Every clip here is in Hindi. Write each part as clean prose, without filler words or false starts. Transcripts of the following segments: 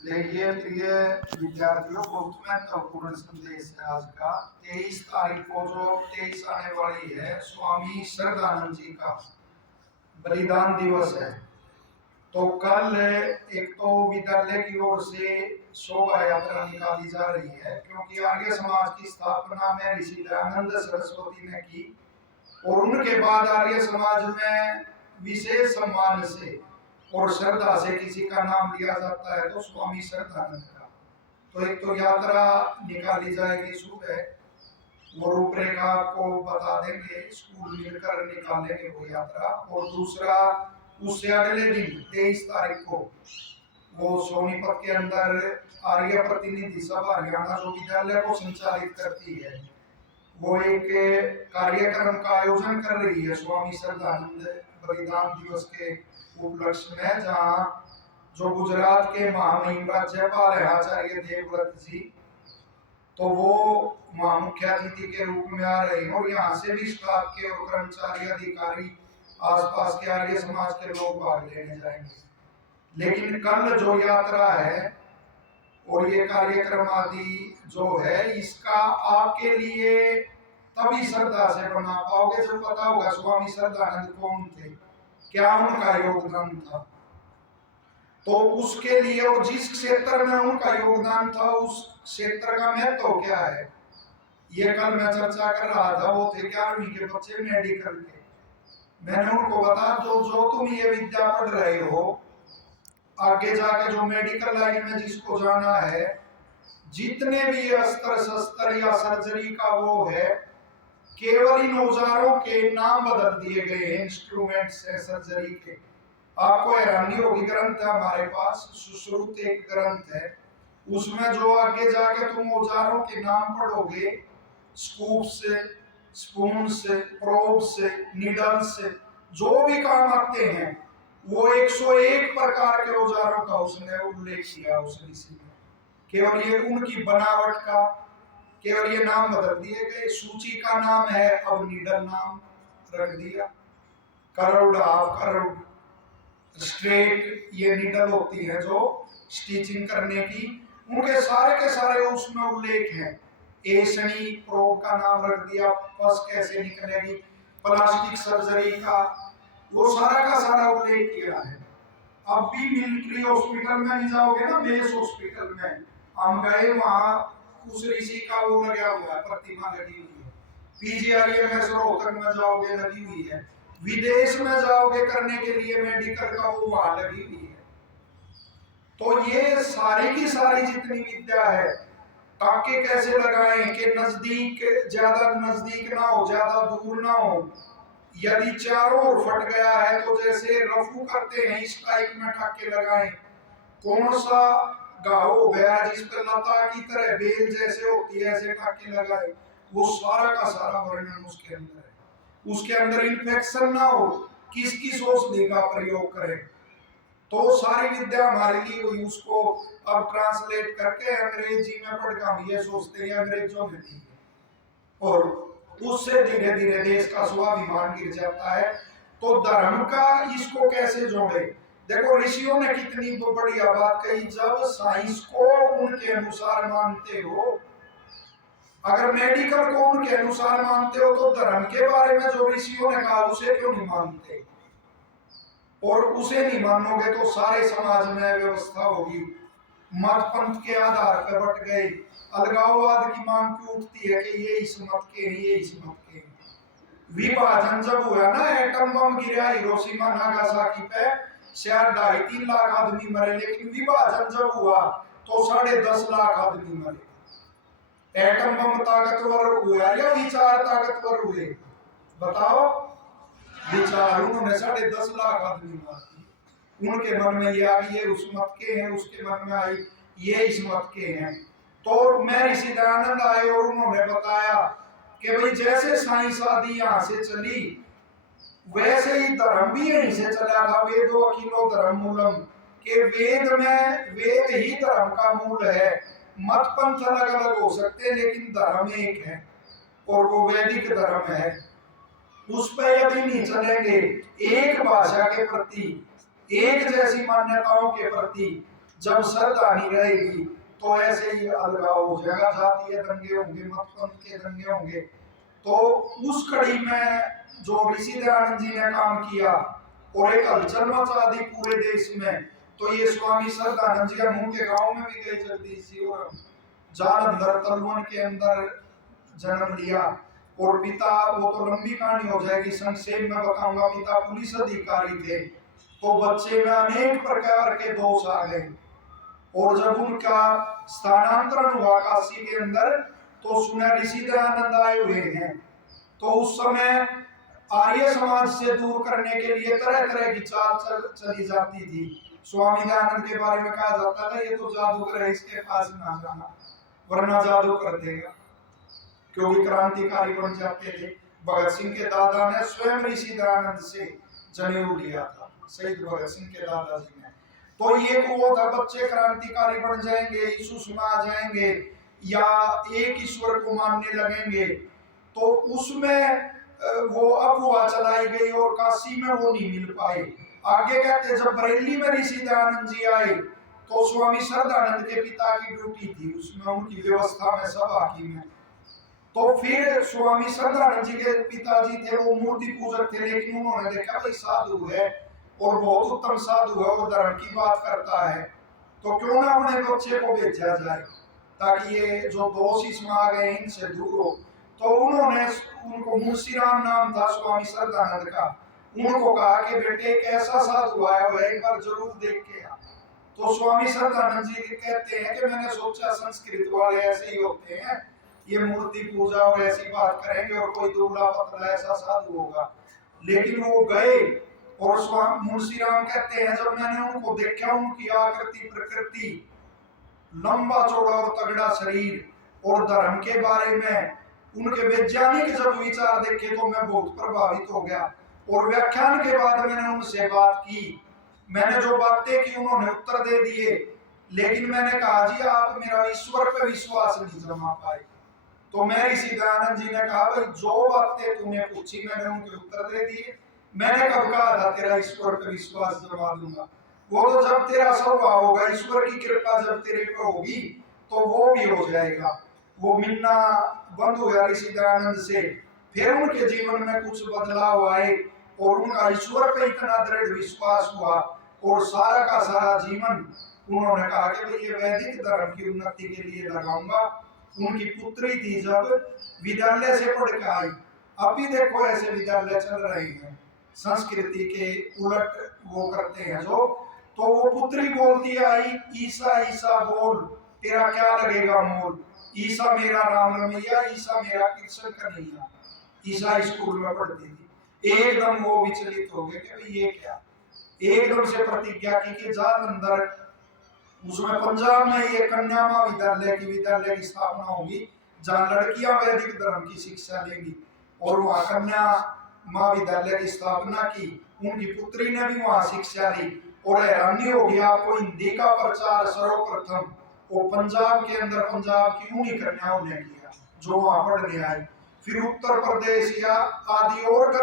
देखिए प्रिय विद्यार्थियों, बहुत महत्वपूर्ण संदेश है आज का। 23 तारीख को जो 23 आने वाली है, स्वामी श्रद्धानंद जी का बलिदान दिवस है। तो कल एक तो विद्यालय की ओर से शोभा यात्रा निकाली जा रही है, क्योंकि आर्य समाज की स्थापना में ऋषि दयानंद सरस्वती ने की और उनके बाद आर्य समाज में विशेष सम्मान से और श्रद्धा से किसी का नाम लिया जाता है तो स्वामी श्रद्धानंद का। तो एक तो यात्रा निकाली जाएगी सुबह, वो रूपरेखा आपको बता देंगे, स्कूल मिलकर निकालेंगे वो यात्रा। और दूसरा, उससे अगले दिन 23 तारीख को वो सोनीपत के अंदर आर्य प्रतिनिधि सभा हरियाणा जो विद्यालय को संचालित करती है, वो एक कार्यक्रम का आयोजन कर रही है स्वामी श्रद्धानंद बलिदान दिवस के उपलक्ष्य में, जहाँ जो गुजरात के महामहिम राज्यपाल है आचार्य देवव्रत जी, तो वो वहाँ मुख्य अतिथि के रूप में आ रहे हैं। और यहाँ से भी स्टाफ के और कर्मचारी अधिकारी आसपास के आर्य समाज के लोग भाग लेने जाएंगे। लेकिन कल जो यात्रा है और ये कार्यक्रम आदि जो है, इसका आपके लिए तभी श्रद्धा से बना पाओगे जब पता होगा स्वामी श्रद्धानंद कौन थे, क्या उनका योगदान था। तो उसके लिए और जिस क्षेत्र में उनका योगदान था उस क्षेत्र का महत्व तो क्या है, ये कल मैं चर्चा कर रहा था। वो थे 11वीं के बच्चे मेडिकल के। मैंने उनको बताया जो तुम ये विद्या पढ़ रहे हो, आगे जाके जो मेडिकल लाइन में जिसको जाना है, जितने भी अस्त्र शस्त्र या सर्जरी का वो है, केवल इन औजारों के नाम बदल दिए गए हैं, इंस्ट्रूमेंट्स है सर्जरी के। आपको हैरानी होगी, ग्रंथ है हमारे पास, सुश्रुत एक ग्रंथ है, उसमें जो आगे जाके तुम औजारों के नाम पढ़ोगे, स्कूप से, स्पून से, प्रोब से, नीडल से, जो भी काम आते हैं, वो 101 प्रकार के औजारों का उसने उल्लेख किया उस ऋषि में। केवल ये उनकी बनावट का, केवल ये नाम बदल दिए गए। सूची का नाम है, अब नीडल नाम रख दिया। करोड़, हाफ करोड़, स्ट्रेट, ये नीडल होती है जो स्टिचिंग करने की, उनके सारे के सारे उसमें उल्लेख है। एशनी, प्रोब का नाम रख दिया, पस कैसे निकलेगी, प्लास्टिक सर्जरी का, वो सारा का सारा उल्लेख किया है। अब भी मिलिट्री हॉस्पिटल में नहीं जाओगे ना, बेस हॉस्पिटल में हम गए, वहाँ उस ऋषि का वो लगा हुआ है, प्रतिमा लगी हुई है। पीजीआईएमएस रोहतक में जाओगे लगी हुई है, विदेश में जाओगे करने के लिए मेडिकल का वो वहां लगी हुई है। तो ये सारी की सारी जितनी विद्या है, टाके कैसे लगाएं कि नजदीक, ज्यादा नजदीक ना हो, ज्यादा दूर ना हो। यदि चारों ओर फट गया है तो जैसे रफू करते हैं इस टाइप में टाके लगाएं। कौन सा घाव हो गया जिस पर लता की तरह बेल जैसे होती है, ऐसे टाके लगाए, वो सारा का सारा वर्णन उसके अंदर है। उसके अंदर इन्फेक्शन ना हो, किस किस औषधि का प्रयोग करें। तो सारी विद्या हमारे लिए हुई, उसको अब ट्रांसलेट करके अंग्रेजी में पढ़ के हम ये सोचते हैं अंग्रेजों ने दी है, और उससे धीरे धीरे देश का स्वाभिमान गिर जाता है। तो धर्म का इसको कैसे जोड़े। देखो ऋषियों ने कितनी बढ़िया बात कही, जब साइंस को उनके अनुसार मानते हो, अगर मेडिकल को उनके अनुसार मानते हो, तो धर्म के बारे में जो ऋषियों ने कहा उसे क्यों नहीं मानते। और उसे नहीं मानोगे तो सारे समाज में व्यवस्था होगी, मत पंथ के आधार पर बट गए, अलगाववाद की मांग क्यों उठती है कि ये इस मत के हैं, ये इस मत के हैं। विभाजन जब हुआ ना, एटम बम गिरा हिरोशिमा नागासाकी पे, शायद 2.5-3 लाख आदमी मरे, लेकिन विभाजन जब हुआ तो 10.5 लाख आदमी मरे। एटम बम ताकतवर हुआ या विचार ताकतवर हुए, बताओ। विचार, उन्होंने 10.5 लाख आदमी मार दिए। उनके मन में ये आ गई ये उस मत के हैं, उसके मन में आई ये इस मत के हैं। तो मैं ऋषि दयानंद आए और उन्होंने बताया कि भाई जैसे साइंस आदि यहाँ से चली, वैसे ही धर्म भी यहीं से चला था। वेदो अखिलो धर्म मूलम, के वेद में, वेद ही धर्म का मूल है। मत पंथ अलग अलग हो सकते हैं लेकिन धर्म एक है, और वो वैदिक धर्म है। उस पर यदि नहीं चलेंगे, एक भाषा के प्रति, एक जैसी मान्यताओं के प्रति, जब श्रद्धा नहीं रहेगी तो ऐसे ही अलगाव हो जाएगा, जातीय दंगे होंगे, मतपंथ के दंगे होंगे। तो उस कड़ी में जो ऋषि दयानंद जी ने काम किया और एक हलचल मचा दी पूरे देश में, तो ये स्वामी श्रद्धानंद जी का मुंह के गांव में भी गए, जगदीश जी और जालंधर तलवन के अंदर जन्म लिया। और पिता, वो तो लंबी कहानी हो जाएगी, संक्षेप में बताऊंगा। पिता पुलिस अधिकारी थे, तो बच्चे में अनेक प्रकार के दोष आ गए। और जब उनका स्थानांतरण हुआ काशी के अंदर, तो सुना ऋषि दयानंद आए हुए हैं। तो उस समय आर्य समाज से दूर करने के लिए तरह तरह की चाल चली जाती थी। स्वामी दयानंद के बारे में कहा जाता था, ये तो जादूगर है, इसके पास ना जाना वरना जादू कर देगा, क्योंकि क्रांतिकारी बन जाते थे। भगत सिंह के दादा ने स्वयं ऋषि दयानंद से जनेऊ लिया था, शहीद भगत सिंह के दादाजी ने। तो ये वो था, बच्चे क्रांतिकारी बन जाएंगे, यीशु सुना जाएंगे या एक ईश्वर को मानने लगेंगे, तो उसमें वो अफवाह चलाई गई और काशी में वो नहीं मिल पाए। आगे कहते जब बरेली में ऋषि दयानंद जी आए, तो स्वामी श्रद्धानंद के पिता की ड्यूटी थी उसमें, उनकी व्यवस्था में सभा की में। तो फिर स्वामी श्रद्धानंद जी के पिताजी थे, वो मूर्ति पूजक थे, लेकिन उन्होंने देखा भाई साधु है और बहुत उत्तम साधु है और धर्म की बात करता है, तो क्यों ना अपने बच्चे को भेजा जाए ताकि ये जो दोष इसमें आ गए इनसे दूर हो। तो उन्होंने उनको, मुंशीराम नाम था स्वामी श्रद्धानंद का, उनको कहा कि बेटे एक ऐसा साधु आया हुआ है, एक बार जरूर देख के आ। तो स्वामी श्रद्धानंद जी कहते हैं कि मैंने सोचा संस्कृत वाले ऐसे ही होते हैं, ये मूर्ति पूजा और ऐसी बात करेंगे और कोई दुबला पतला ऐसा साधु होगा। लेकिन वो गए और स्वामी मुंशीराम कहते हैं जब मैंने उनको देखा, उनकी आकृति प्रकृति, लंबा चौड़ा और तगड़ा शरीर और धर्म के बारे में उनके वैज्ञानिक जब विचार देखे, तो मैं बहुत प्रभावित हो गया। और व्याख्यान के बाद मैंने उनसे बात की, मैंने जो बातें की उन्होंने उत्तर दे दिए, लेकिन मैंने कहा जी आप मेरा ईश्वर पे विश्वास नहीं जमा पाए। तो मैं ऋषि दयानंद जी ने कहा भाई जो बातें तूने पूछी मैंने उनके उत्तर दे दिए, मैंने कब कहा था तेरा ईश्वर पे विश्वास जमा दूंगा? वो तो जब तेरा स्वभाव होगा, ईश्वर की कृपा जब तेरे पे होगी तो वो भी हो जाएगा। वो मिलना बंद हो गया ऋषि दयानंद से। फिर उनके जीवन में कुछ बदलाव आए और उनका ईश्वर पे इतना दृढ़ विश्वास हुआ और सारा का सारा जीवन उन्होंने कहा कि भाई ये वैदिक धर्म की उन्नति के लिए लगाऊंगा। उनकी पुत्री थी जब विद्यालय से पढ़ के आई, अभी देखो ऐसे विद्यालय चल रहे हैं संस्कृति के उलट वो करते हैं जो, तो वो पुत्री बोलती आई ईसा ईसा बोल तेरा क्या लगेगा मोल, ईसा मेरा राम रमैया, ईसा मेरा कृष्ण कन्हैया। ईसा स्कूल में पढ़ती थी। एकदम वो विचलित हो गए कि ये क्या, एकदम से प्रतिज्ञा की कि जालंधर, उसमें पंजाब में ये कन्या महाविद्यालय की स्थापना होगी जहाँ लड़कियां वैदिक धर्म की शिक्षा लेंगी, और वहाँ कन्या महाविद्यालय की स्थापना की। उनकी पुत्री ने भी वहाँ शिक्षा ली और हैरानी होगी आपको, हिंदी का प्रचार सर्वप्रथम वो पंजाब के अंदर पंजाब की उन्हीं कन्याओं ने किया जो वहाँ पढ़ने आई। फिर उत्तर प्रदेश या आदि और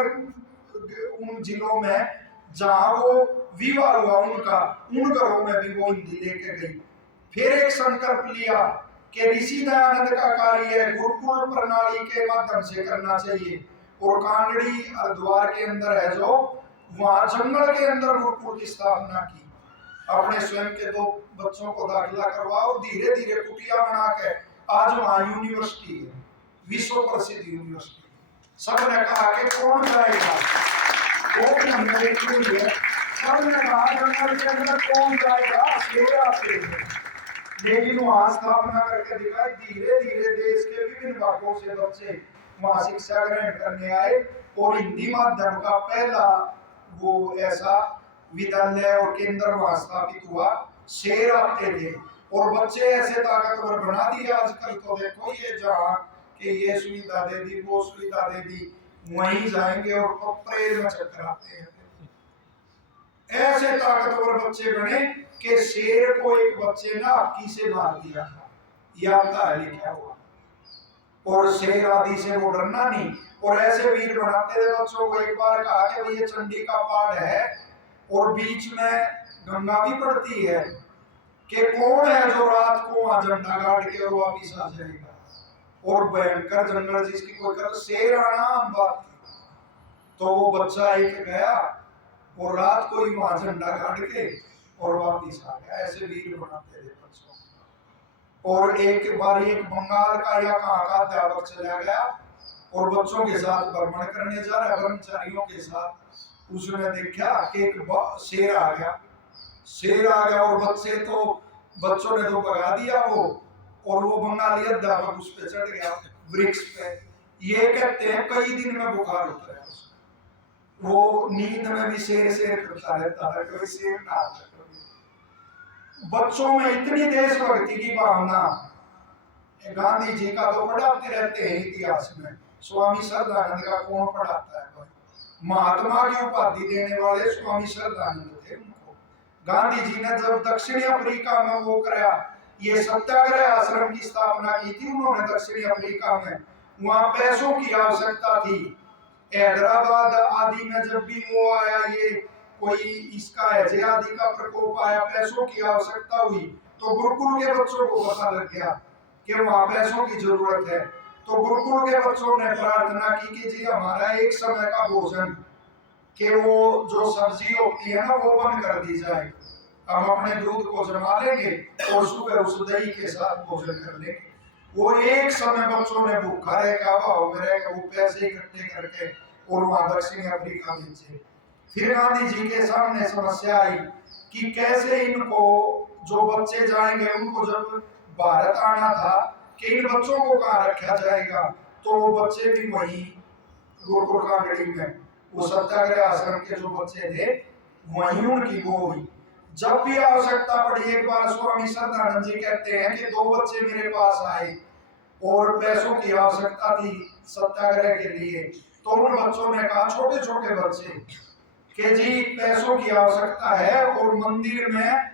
उन जिलों में जहाँ वो विवाह हुआ उनका, उन घरों में भी वो हिंदी लेके गई। फिर एक संकल्प लिया कि ऋषि दयानंद का कार्य गुरुकुल प्रणाली के माध्यम से करना चाहिए, और कांगड़ी हरिद्वार के अंदर है जो, वहां जंगल के अंदर गुरुकुल की स्थापना की। अपने स्वयं के 2 बच्चों को दाखिला करवा और धीरे धीरे कुटिया बना के आज वहां यूनिवर्सिटी है, विश्व प्रसिद्ध यूनिवर्सिटी। सबने कहा कि कौन जाएगा, वो हमने है, सबने कहा जंगल के अंदर कौन जाएगा, लेकिन वहां स्थापना करके दिखाई। धीरे धीरे देश के विभिन्न भागों से बच्चे वहां शिक्षा ग्रहण करने आए और हिंदी माध्यम का पहला वो ऐसा विद्यालय और केंद्र वहां स्थापित हुआ। शेर आते थे और बच्चे ऐसे ताकतवर बना दिए आजकल। तो देखो ये जहाँ कि ये सुविधा दे दी, वो सुविधा दे दी, वहीं जाएंगे और प्रेर में चक्कर आते हैं। ऐसे ताकतवर बच्चे बने कि शेर को एक बच्चे ने हक्की से मार दिया था, याद है लिखा हुआ। और शेर आदि से वो डरना नहीं, और ऐसे वीर बनाते थे बच्चों को। एक बार कहा कि भाई ये चंडी का पहाड़ है और बीच में गंगा भी पड़ती है, कि कौन है जो रात को वहां झंडा गाड़ के और वापिस आ जाएगा। और भयंकर जंगल जिसकी कोई कर शेर आना आम बात थी। तो वो बच्चा एक गया और रात को ही वहां झंडा गाड़ के और वापिस आ गया। ऐसे वीर बनाते थे बच्चों। और एक बार एक बंगाल का या कहाँ का अध्यापक चला गया और बच्चों के साथ भ्रमण करने जा रहा है कर्मचारियों के साथ। उसने देखा कि एक शेर आ गया। शेर आ गया और बच्चों ने तो भगा दिया वो, और वो बंगाली अध्यापक उस पे चढ़ गया वृक्ष पे। ये कहते हैं कई दिन में बुखार उतरा। वो नींद में भी शेर शेर करता रहता है, कोई शेर ना। बच्चों में इतनी देशभक्ति की भावना। गांधी जी का तो पढ़ाते रहते हैं इतिहास में, स्वामी श्रद्धानंद का कौन पढ़ाता है भाई। महात्मा की उपाधि देने वाले स्वामी श्रद्धानंद थे उनको। गांधी जी ने जब दक्षिणी अफ्रीका में वो कराया, ये सत्याग्रह आश्रम की स्थापना की थी उन्होंने दक्षिणी अफ्रीका में। वहां पैसों की आवश्यकता थी। हैदराबाद आदि में जब भी वो आया, ये कोई इसका हैजे आदि का प्रकोप आया, पैसों की आवश्यकता हुई, तो गुरुकुल के बच्चों को पता लग गया कि वहां पैसों की जरूरत है। तो गुरुकुल के बच्चों ने प्रार्थना की कि जी हमारा एक समय का भोजन कि वो जो सब्जी होती है ना वो बंद कर दी जाए, हम अपने दूध को जमा लेंगे और सुबह उस दही के साथ भोजन कर लेंगे। वो एक समय बच्चों ने भूखा रह के अभाव में रह के वो पैसे इकट्ठे करके और वहां दक्षिणी अफ्रीका भेजे। फिर गांधी जी के सामने समस्या आई कि कैसे इनको जो बच्चे जाएंगे उनको जब भारत आना था कि इन बच्चों को कहाँ रखा जाएगा। तो वो बच्चे भी वही गुरुकुल कांगड़ी में, वो सत्याग्रह आश्रम के जो बच्चे थे वहीं उनकी वो हुई। जब भी आवश्यकता पड़ी, एक बार स्वामी श्रद्धानंद जी कहते हैं कि दो बच्चे मेरे पास आए और पैसों की आवश्यकता थी सत्याग्रह के लिए। तो उन बच्चों ने कहा, छोटे छोटे बच्चे, कि जी पैसों की आवश्यकता है और मंदिर में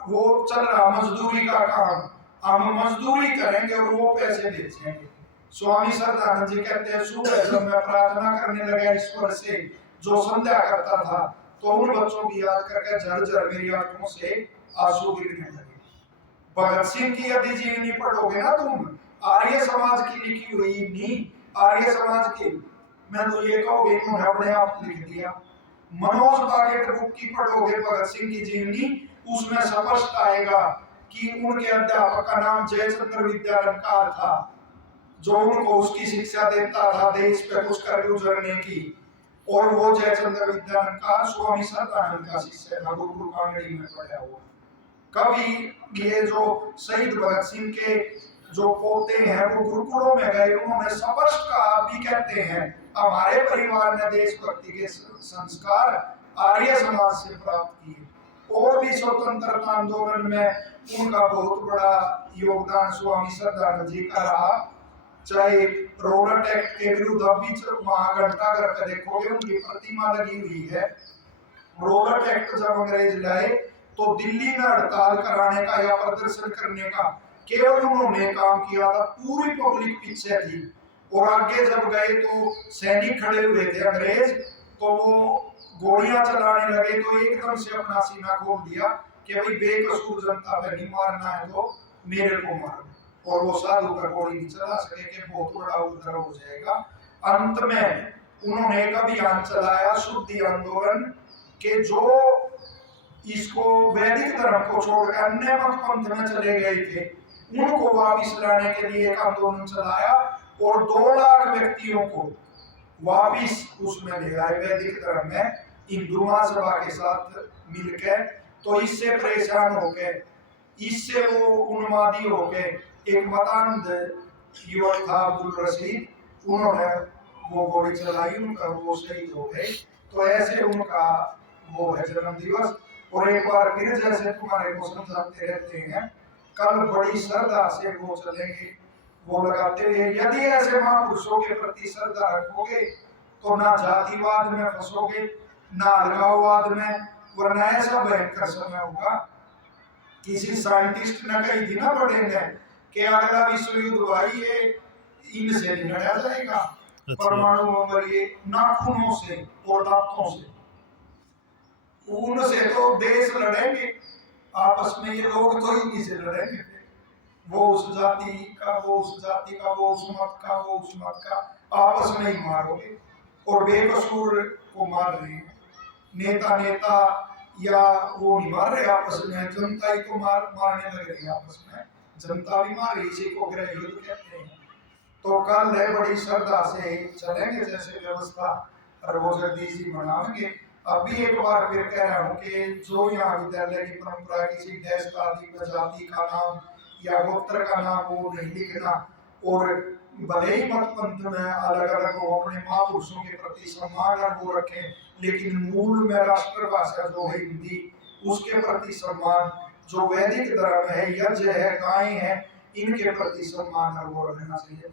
वो चल रहा मजदूरी का काम, हम मजदूरी करेंगे और वो पैसे बेचेंगे। स्वामी श्रद्धानंद जी कहते हैं, सुबह जब मैं प्रार्थना करने लगा ईश्वर से जो संध्या करता था, तो उन बच्चों की याद करके झरझर मेरी आंखों से आंसू गिरने लगे। भगत सिंह की यदि जीवनी पढ़ोगे ना तुम, आर्य समाज की लिखी हुई नहीं, आर्य समाज की, मैं तो ये कहूँगी उन्होंने अपने आप लिख दिया। मनोज बागेट बुक की पढ़ोगे भगत सिंह की जीवनी, उसमें स्पष्ट आएगा कि उनके अध्यापक का नाम जयचंद्र विद्यालंकार था, जो उनको उसकी शिक्षा देता था देश पे कुछ कर गुजरने की। और वो जयचंद्र विद्यालंकार स्वामी श्रद्धानंद का शिष्य था, गुरुकुल कांगड़ी में पढ़ा हुआ। कभी ये जो शहीद भगत सिंह के जो पोते हैं वो गुरुकुलों में गए, उन्होंने स्पष्ट कहा, भी कहते हैं हमारे परिवार ने देशभक्ति के संस्कार आर्य समाज से प्राप्त किए। और भी स्वतंत्रता आंदोलन में उनका बहुत बड़ा योगदान स्वामी श्रद्धानंद जी का रहा। चाहे रोलट एक्ट के विरुद्ध अभी वहां घंटाघर पे देखोगे उनकी प्रतिमा लगी हुई है। रोलट एक्ट जब अंग्रेज लाए तो दिल्ली में हड़ताल कराने का या प्रदर्शन करने का केवल उन्होंने काम किया था, पूरी पब्लिक पीछे थी। और आगे जब गए तो सैनिक खड़े हुए थे अंग्रेज, तो वो गोलियां चलाने लगे तो एकदम से अपना सीना खोल दिया कि भाई बेकसूर जनता पे नहीं मारना है तो मेरे को मारो। और वो साधु पर गोली नहीं चला सके कि बहुत बड़ा उपद्रव हो जाएगा। अंत में उन्होंने एक अभियान चलाया, शुद्धि आंदोलन, के जो इसको वैदिक धर्म को छोड़कर अन्य मत पंथ में चले गए थे उनको वापिस लाने के लिए एक आंदोलन चलाया और 2 लाख व्यक्तियों को वापिस उसमें ले आए वैदिक धर्म में, हिंदू महासभा के साथ मिलकर। तो इससे परेशान हो गए, इससे वो उन्मादी हो गए। एक मतांध युवक था अब्दुल रशीद, उन्होंने वो गोली चलाई, उनका वो शहीद हो गए। तो ऐसे उनका वो है जन्म दिवस। और एक बार फिर जैसे तुम्हारे को समझाते रहते हैं, कल बड़ी श्रद्धा से वो चलेंगे, वो लगाते हैं। यदि ऐसे महापुरुषों के प्रति श्रद्धा रखोगे तो ना जातिवाद में फंसोगे ना अलगाववाद में, वरना ऐसा भयंकर समय होगा। किसी साइंटिस्ट ने कही थी ना बड़े ने कि अगला विश्व युद्ध भाई ये इनसे नहीं लड़ा जाएगा, परमाणु बम ये नाखूनों से और दांतों से, उनसे तो देश लड़ेंगे। आपस में ये लोग तो इन्हीं से लड़ेंगे, वो उस जाति का, वो उस जाति का, वो उस मत का, वो उस मत का, आपस में ही मारोगे। और बेकसूर को मार रहे हैं, नेता नेता या वो नहीं मार रहे आपस में, जनता ही तो मारने लग रही है आपस में, जनता भी मार रही, इसी को गृह युद्ध कहते हैं। तो कल है बड़ी श्रद्धा से चलेंगे जैसे व्यवस्था और वो जगदीश जी मनाएंगे। अभी एक बार फिर कह रहा हूँ कि जो यहाँ विद्यालय की परंपरा किसी देश का जाति का नाम या गोत्र का नाम वो नहीं लिखना, और भले ही मत पंथ में अलग अलग हो, अपने महापुरुषों के प्रति सम्मान और वो रखें, लेकिन मूल में राष्ट्रभाषा जो है हिंदी, उसके प्रति सम्मान, जो वैदिक धर्म है, यज्ञ है, गायें हैं, इनके प्रति सम्मान और वो रखना चाहिए।